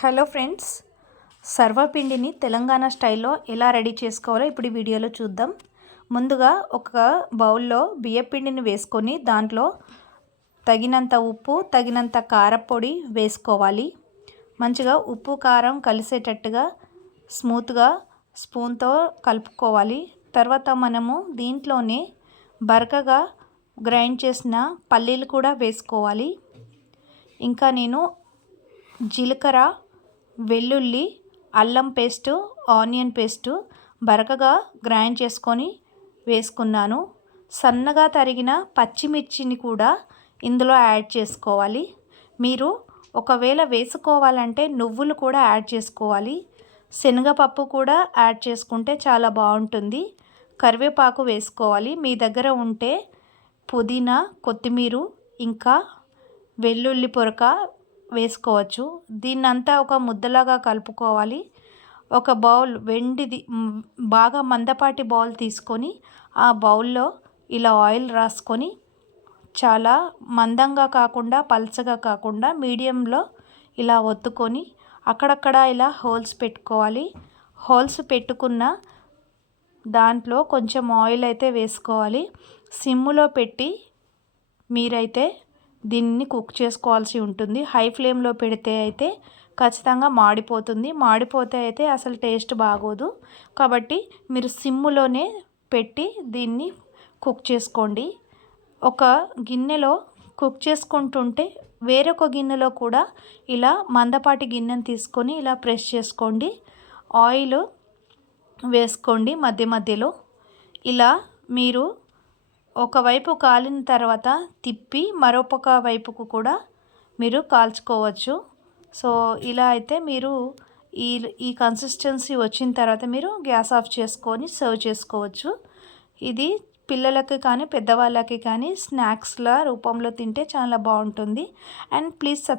Hello friends, సర్వపిండిని Telangana స్టైల్లో ఎలా ready చేసుకోవాలో ఇప్పుడు ఈ వీడియోలో చూద్దాం. ముందుగా ఒక బౌల్లో బియ్యపిండిని వేసుకొని దాంట్లో తగినంత ఉప్పు, తగినంత కారపొడి వేసుకోవాలి. మంచిగా ఉప్పు కారం కలిసేటట్టుగా స్మూత్గా స్పూన్తో కలుపుకోవాలి. తర్వాత మనము దీంట్లోనే బరకగా గ్రైండ్ చేసిన పల్లీలు కూడా వేసుకోవాలి. ఇంకా నేను జీలకర్ర, వెల్లుల్లి, అల్లం పేస్టు, ఆనియన్ పేస్టు బరకగా గ్రైండ్ చేసుకొని వేసుకున్నాను. సన్నగా తరిగిన పచ్చిమిర్చిని కూడా ఇందులో యాడ్ చేసుకోవాలి. మీరు ఒకవేళ వేసుకోవాలంటే నువ్వులు కూడా యాడ్ చేసుకోవాలి. శనగపప్పు కూడా యాడ్ చేసుకుంటే చాలా బాగుంటుంది. కరివేపాకు వేసుకోవాలి. మీ దగ్గర ఉంటే పుదీనా, కొత్తిమీర, ఇంకా వెల్లుల్లి పొరక వేసుకోవచ్చు. దీన్నంతా ఒక ముద్దలాగా కలుపుకోవాలి. ఒక బౌల్ వెండిది బాగా మందపాటి బౌల్ తీసుకొని ఆ బౌల్లో ఇలా ఆయిల్ రాసుకొని చాలా మందంగా కాకుండా పల్చగా కాకుండా మీడియంలో ఇలా ఒత్తుకొని అక్కడక్కడ ఇలా హోల్స్ పెట్టుకోవాలి. హోల్స్ పెట్టుకున్న దాంట్లో కొంచెం ఆయిల్ అయితే వేసుకోవాలి. సిమ్లో పెట్టి మీరైతే దీన్ని కుక్ చేసుకోవాల్సి ఉంటుంది. హై ఫ్లేమ్లో పెడితే అయితే ఖచ్చితంగా మాడిపోతుంది. మాడిపోతే అయితే అసలు టేస్ట్ బాగోదు. కాబట్టి మీరు సిమ్లోనే పెట్టి దీన్ని కుక్ చేసుకోండి. ఒక గిన్నెలో కుక్ చేసుకుంటుంటే వేరొక గిన్నెలో కూడా ఇలా మందపాటి గిన్నెను తీసుకొని ఇలా ప్రెస్ చేసుకోండి. ఆయిల్ వేసుకోండి మధ్య మధ్యలో. ఇలా మీరు ఒకవైపు కాలిన తర్వాత తిప్పి మరొక వైపుకు కూడా మీరు కాల్చుకోవచ్చు. సో ఇలా అయితే మీరు ఈ కన్సిస్టెన్సీ వచ్చిన తర్వాత మీరు గ్యాస్ ఆఫ్ చేసుకొని సర్వ్ చేసుకోవచ్చు. ఇది పిల్లలకి కానీ పెద్దవాళ్ళకి కానీ స్నాక్స్ల రూపంలో తింటే చాలా బాగుంటుంది. And please subscribe.